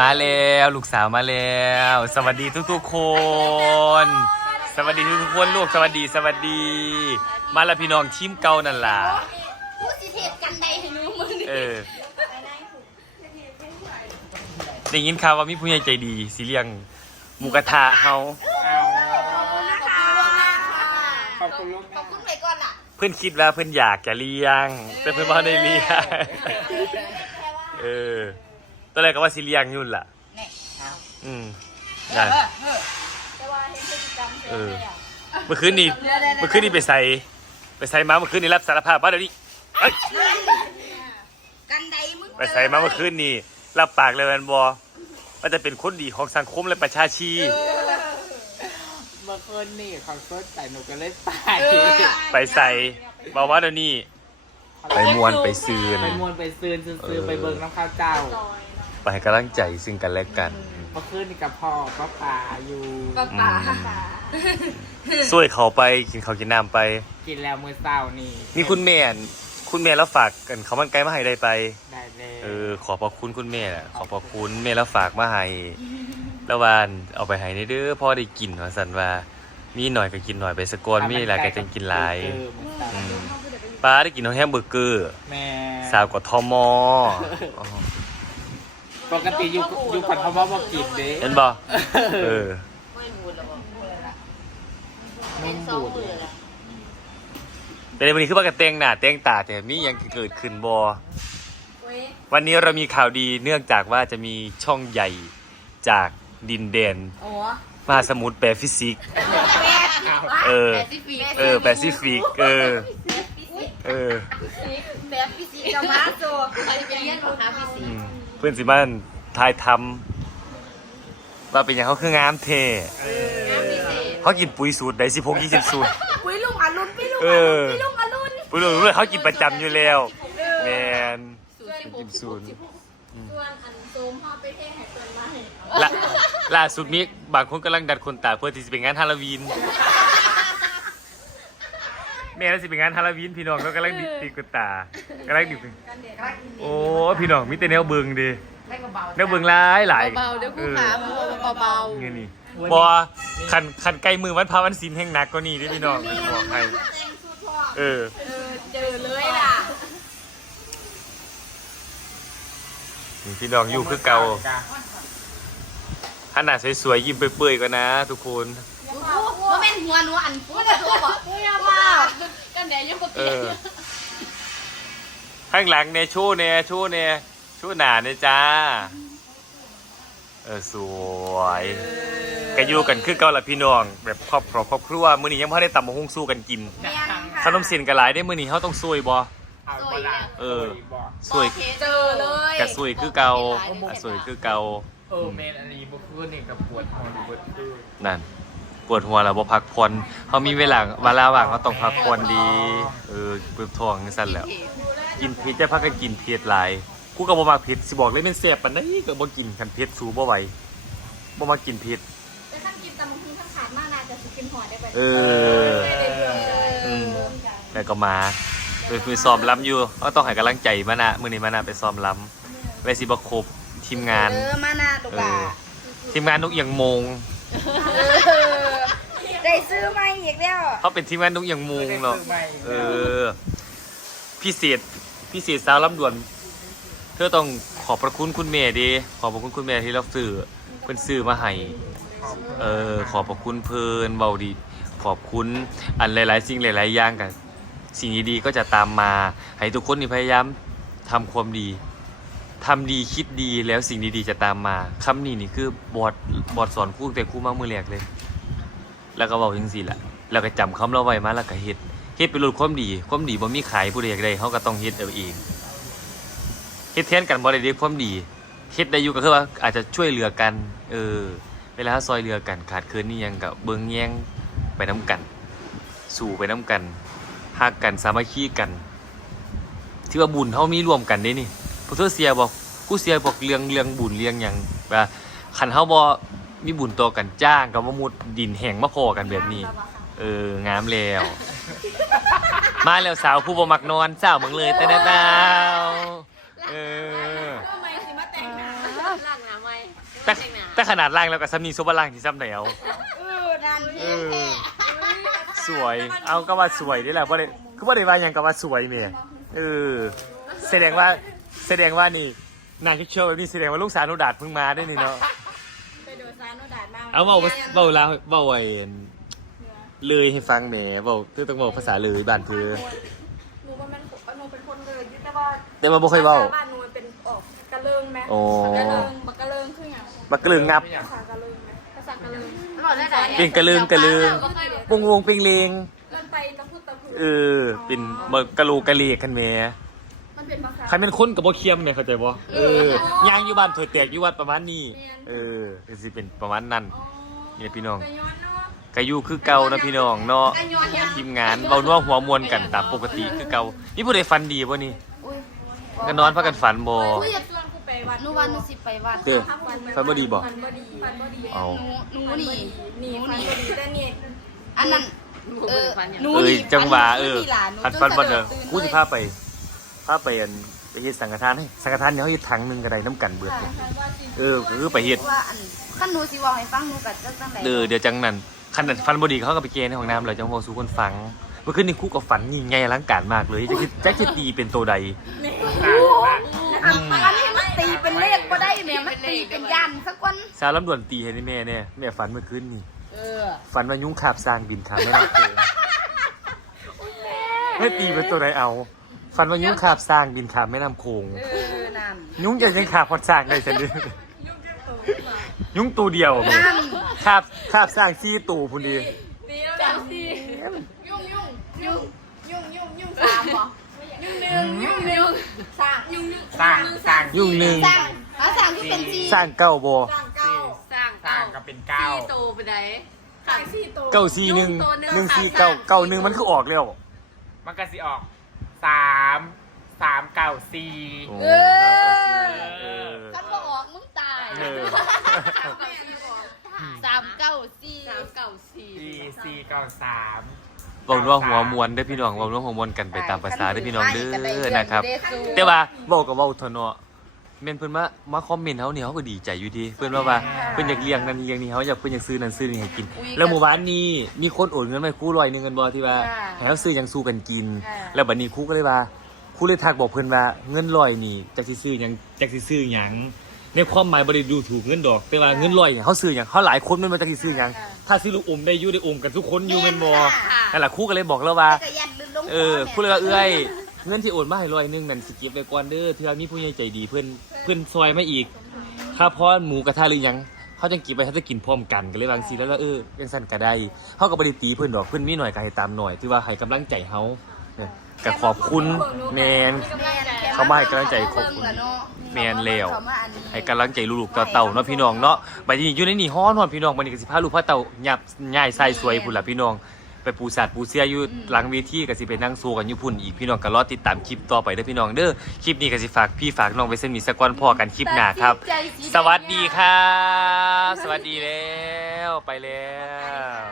มาแล้วลูกสาวมาแล้ว สวัสดีทุกๆคน สวัสดีทุกๆคนลูกสวัสดีสวัสดี มาแล้วพี่น้องทีมเก่านั่นล่ะผู้สิเทศกันใดให้หนูมึงเออได้ยินข่าวว่ามีผู้ใหญ่ใจดีสิเลี้ยงหมูกระทะเฮาเอานะคะขอบคุณลูกขอบคุณไปก่อนล่ะเพื่อนคิดว่าเพื่อนอยากจะเลี้ยง แต่เพื่อนบ่ได้เลี้ยงเออต อนแรกก็ว่าสิเลี้ยงอยุ่นล่ะอืมได้แต่ว่าเห็นพฤติกรรมเออเมื่อคืนนี้เมื่อคืนนี้ไปใส่ไปใส่มาเมื่อคืนนี้รับสารภาพว่าเดี๋ยวนี้เอ้ยกันใดมึงไปใส่มาเมื่อคืนนี้รับปากเลยแมนบอว่าจะเป็นคนดีของสังคมและประชาชีเมื่อคืนนี่เขาสดใส่หนูก็เลยไปไปใส่บอกว่าเดี๋ยวนี้ ไปมวนไปซืน ไปมวนไปซืนซื้อๆไปเบิ่งน้ำข้าวเจ้า ไปให้กำลังใจซึ่งกันและกัน เมื่อคืนนี่กับพ่อป้าป่าอยู่ ป้าป๋าช่วยเขาไปกินเขาวกินน้ำไป กินแล้วมื้อเช้านี่มีคุณแม่นคุณแม่แล้วฝากกันเขาวมันไกลมาให้ได้ไป ได้เลยเออ ขอบพระคุณคุณแม่แหละขอบพระคุณแม่แล้วฝากมาให้แล้ววานเอาไปให้ในเด้อพ่อได้กินว่าสันว่า มีหน่อยก็กินหน่อยไปสกอนมีหลายก็จังกินหลายเออมื้อเช้าอืมป้าได้กินน้องแฮมเบอร์เกอร์ แม่สาวกว่าทอมออ๋อ ปกติอยู่อยู่ปัดพม่าบอกกินเด้เห็นบ่เออนุ่มบูดแต่ในวันนี้คือว่ากระเตงหน้าเตงตาแต่มีหยังเกิดขึ้นบ่วันนี้เรามีข่าวดีเนื่องจากว่าจะมีช่องใหญ่จากดินแดนโอ้มหาสมุทรแปซิฟิก เออแปซิฟิกเออแปซิฟิก เออ เออแบบฟิสิกส์กับมาโซใครไปเรียนมาหาฟิสิกอืส์ม เพื่อนสิบ้านทายทำว่าเป็นอย่างเขาคืองามเทงานพิเศษเขากินปุ๋ยสูตรใดสิบหกยี่สิบสูตร ปุ้ยลุงอรุณปุ้ยลุงเออรุอณปุ้ยลุงอรุณปุ๋ยรู้เลยเขากินประจำอยู่แล้วแมนกินศูนย์ส่วนอันโซมพ่อไปเทศให้เปิดมาให้ล่าล่าสุดนี้บางคนกำลังดัดขนตาเพื่อที่จะเป็นงานฮาโลวีน แม่แล้วสิเป็นงานฮาโลวีนพี่น้องก็กำลังดิตีขนตากำลังดิโอ้พี่น้องมีแต่แนวเบิงดิแนวเบิงหลายหลายเบาๆเดี๋ยวคู่ขาเบาเงี้ยนี่บอขันขันไกลมือวันพาวันศิลแห่งหนักก็นี่เดิพี่น้องบอกให้ๆเออเออเจอเลยล่ะนี่พี่น้องอยู่คือเก่าขนาดสวยๆยิ้มเปื่อยๆก็นะ ทุกคนว่าเป็นหัวหนูอันพูดตัวบอก พูดว่ากันแดดยังบ่เอเปลี่ยนอ ข้างหลังเนี่ยโชว์เนี่ยโชว์เนี่ยโชว์หนาเนี่ยจ้า เออสวยก็อยู่กันคือเก่าละพี่น้อง แบบครอบครัวครอบครัวมื้อนี้ยังไม่ได้ตำมะฮุ่งสู้กันกินแม่นค่ะขนมเส้นกันหลายได้มื้อนี้เขาต้องซวยบ่ เอาบ่ล่ะเออบอกซวย เจอเลยกะซวยคือเก่าอะซวยคือเก่าเออเมนอันนี้เมื่อคืนนี่กับปวดหัวปวดคือนั่น ปวดหัวแล้วบ่พักผ่อนเขามีเวลาเวลาว่างเขาต้องพักผ่อนดี เออปวดท้องจังซั่นแหล้ว กินเผ็ดจะพักกันกินเผ็ดหลายกูก็บ่มักเผ็ดสิบอกเลยแม่นแซ่บปานใดก็บ่กินคันเผ็ดสู้บ่ไหวบ่มากินเผ็ด แต่ท่านกินตำพึงท่านขาดมากน่าจะสิกินหอยได้ไปเอออืมแล้วก็มาโดยคือซ้อมล้ำอยู่ก็ต้องให้กำลังใจมานะมื้อนี้มานะไปซ้อมล้ำไว้สิบ่ครบทีมงาน เออมานาตุเอกาอทีมงานนกเอียงโมง ได้ซื้อมาอีกแล้วเขาเป็นทีมงานนกเอียงโมงเนาะซื้อใหม่เออพิเศษพิเศษสาวลำดวน เธอต้องขอบพระคุณคุณแม่ดีขอบพระคุณคุณแม่ที่เราซื้อเพิ่นซื้อมาให้เออขอบพระคุณเพิ่นเบาดี ขอบคุณอันหลาย ๆ สิ่งหลาย ๆ อย่างกันสิ่งดีๆก็จะตามมา ให้ทุกคนนี่พยายามทำความดีทำดีคิดดีแล้วสิ่งดีๆจะตามมาคำนี้นี่คือบอดบอดสอนครู่แต่ครู่มากมือแรกเลย แล้วก็บอกจังซี่แหละแล้วก็จำคำเราไว้มาแล้วก็เฮ็ดเฮ็ดเป็นรูปความดี ความดีบ่มีขายผู้ใดอยากได้เขาก็ต้องเฮ็ดเอาเองเฮ็ดแทนกันบ่ได้เด้ความดีเฮ็ดได้อยู่ก็คือว่าอาจจะช่วยเหลือกัน เออ เวลาซอยเหลือกันขาดเคินนี่ยังก็เบิ่งแย่งไปน้กัน สู่ไปน้กันฮักกันสามัคคีกันที่ว่าบุญเฮามีรวมกันเด้นี่พุทธเสียบอกกูเสียบอกเรื่องเรื่องบุญเรื่องหยังว่าคันเฮาบ่ มีบุญต่อกันจ้างก็มามุดดินแห้งมาพอกันแบบนี้ เอองามแล้ว มาแล้วสาวผู้บ่มักนอนสาวเมืองเลยแต่แน่ดาวเออทำไมสิมาแต่งหน้าล่างน้ำไหมแต่แต่ขนาดล่างแล้วก็ซ้ำนี่ซุปเปอร์ล่างที่ซ้ำไหนเอาเออนั่นเออสวย เอาก็ว่าสวยนี่แหละเพราะได้คือว่าได้ว่าหยังก็ว่าสวยเมียเออแสดงว่าแสดงว่านี่นางเชียวๆแบบนี้แสดงว่าลูกสาวนุดาดเพิ่งมาได้นี่เนาะ เอาเบาเบาลาวเบาไอ้เลยให้ฟังแหมเบาคือต้องเบาภาษาเลยบ้านเธอหนูว่ามันหนูเป็นคนเลยแต่ว่าแต่ว่าบ่เคยเว้าบ้านหนูมันเป็นออกกระเลิงไหมโอ้กระเลิงบักกระเลิงคืออย่างบักกะลึงงับภาษากระเลิงไหมภาษากระเลิงบอกได้ไหนเป็นกระลึงกระลึงปงวงปิงเลงเกินไปตะพูดตะพูดเออเป็นบักกะโหลูกกะเลกกันแหมมันเป็นภาษา ใครเป็นคนกับบ่เคียมเนี่ยเข้าใจบ่เออย่างอยู่บ้านถวยแตกอยู่วัดประมาณนี้ เออก็สิเป็นประมาณนั้นนี่พี่น้องไปย้อนเนาะก็อยู่คือเก่านะพี่น้องเนาะกันย้อนเนี่ยทีมงานเบานัวหัวมวนกันตามปกติคือเก่านี่ผู้ใดฝันดีบ่นี่ก็นอนพักกันฝันบ่คุยกับชวนกูไปวัดหนูวันหนูสิไปวัดเด้อฝันบ่ดีบ่ฝันบ่ดีฝันบ่ดีเอาหนูหนูนี่นี่หนูฝันนี่บ่ดีแต่นี่อันนั้นเออหนูเอ้ยนี่จังหวะเออฝัฝันฝันบ่เด้อตื่นกูสิพาไป พาไปอันไปเฮ็ดสังฆทานให้สังฆทานเนี่ยเฮาเฮ็ดถังหนึงก็ได้น้ำกันเบิดเลยเออก็คือไปเฮ็ดว่าอันขั้นหนูสิเว่าให้ฟังหนูกับจังไดเออเดี๋ยวจังนั้นคันนั้นฟันบ่ดีเขาก็ไปเกณฑ์ในห้องน้ำแล้วจังเว้าสู่คนฟังเมื่อคืนนี้กูก็ฝันยิ่งใหญ่อลังการมากเลยจะคิดจะคิดตีเป็นตัวใด อันนี้มันตีเป็นเลขบ่ได้แม่มันตีเป็นยันสักวันสาวลำดวนตีให้นี่แม่เนี่ยแม่ฝันเมื่อคืนนี่เออฝันว่ายุงขาบสร้างบินขามแม่น้ำโขงให้ตีเป็นตัวใดเอา ฝันว่ายุงขาบสร้างบินขามแม่น้ำโขงเออนั่นยุงจะยังขาบพอดสร้างได้สันดิยุงตัวเดียวแม่นั่นขาบขาบสร้างซี่ตัวพุ่นดีตีแล้วจังสิยุ่งยุ่งยุ่งยุ่งยุ่งยุ่งสามเหรอยุ่งหนึ่งยุ่งหนึ่งสร้างยุ่งหนึ่งสร้างสร้างยุงหนึ่งสร้างเอาสร้างที่เป็นจีสร้างเก้าโบสร้างเก้าสร้างสร้างก็เป็นเก้าโตไปไหนขายสี่ตัวเก้าสี่หนึ่งหนึ่งสี่เก้าเก้าหนึ่งมันคือออกแล้วมันก็สิออก สามสามเก้าสี่เออ คันบ่ออกมึงตายเออสามเก้าสี่สามเก่าสี่สี่สี่เก้าสาม บอกว่าหัวมวนเด้อพี่น้องบอกว่าหัวมวนกันไปตามภาษาเด้อพี่น้องเด้อนะครับ แต่ว่าบอกกับเว่าเถอะเนาะ เมนเพิ่นมามาคอมเมนต์เฮาเนี่ยเขาก็ดีใจอยู่ดี เพิ่นว่าว่าเพิ่นอยากเลี้ยงนั่นเลี้ยงนี่เขาอยากเพิ่นอยากซื้อนั่นซื้อนี่ให้กินแล้วเมื่อวานนี้มีคนโอนเงินมาให้ครูร้อยหนึงกันบ่ที่ว่าให้เขาซื้อหยังสู้กันกินแล้วบัดนี้ครูก็เลยว่าครูเลยทักบอกเพิ่นว่าเงินร้อยนี่จักสิซื้อหยังจักสิซื้อหยังในความหมายบ่ได้ดูถูกเงินดอก แต่ว่าเงินร้อยเนี่ยเขาซื้อหยังเขาหลายคนแมันบ่จักสิซื้อหยังถ้าซื้อลูกอมได้อยู่ได้อมกันทุกคนอยู่แม่นบ่นั่นล่ะครูก็เลยบอกแล้วว่าก็ยันลืมลงเออพูดเลยว่าเอ้ย เงินที่โอนมาให้ร้อยหนึงนั่นสก็บไว้ก่อนเด้อเทื่อมีผู้ใหญ่ใจดีเพื่อนเพื่อนซอยมาอีกถ้าพอหมูกระทะหรือหยังเขาจะกินไปเขาจะกินพร้อมกันก็เลยบางซีแล้วก็เออยังสั่นก็ได้เขาก็บริตีเพื่อนดอกเพื่อนมีหน่อยก็ให้ตามหน่อยที่ว่าให้กำลังใจเขาเนี่ยก็ขอบคุณแมนเขามาให้กำลังใจขอบคุณแมนแล้ว ให้กำลังใจลูกๆเต่าๆเนาะพี่น้องเนาะบัดนี้อยู่ในนี่ฮ้อนฮอนพี่น้องบัดนี้ก็สิพาลูกพาเต่าหยับง่ายใส่สวยพุ่นล่ะพี่น้อง ไปปูสัตว์ปูเสียอยู่หลังเวทีก็สิไปนั่งโซกันอยู่พุ่นอีกพี่น้องก็รอติดตามคลิปต่อไปเด้อพี่น้องเด้อคลิปนี้ก็สิฝากพี่ฝากน้องไว้เส้นมีสกอนพอกันคลิปหน้าครับ สวัสดีครับสวัสดีแล้วไปแล้ว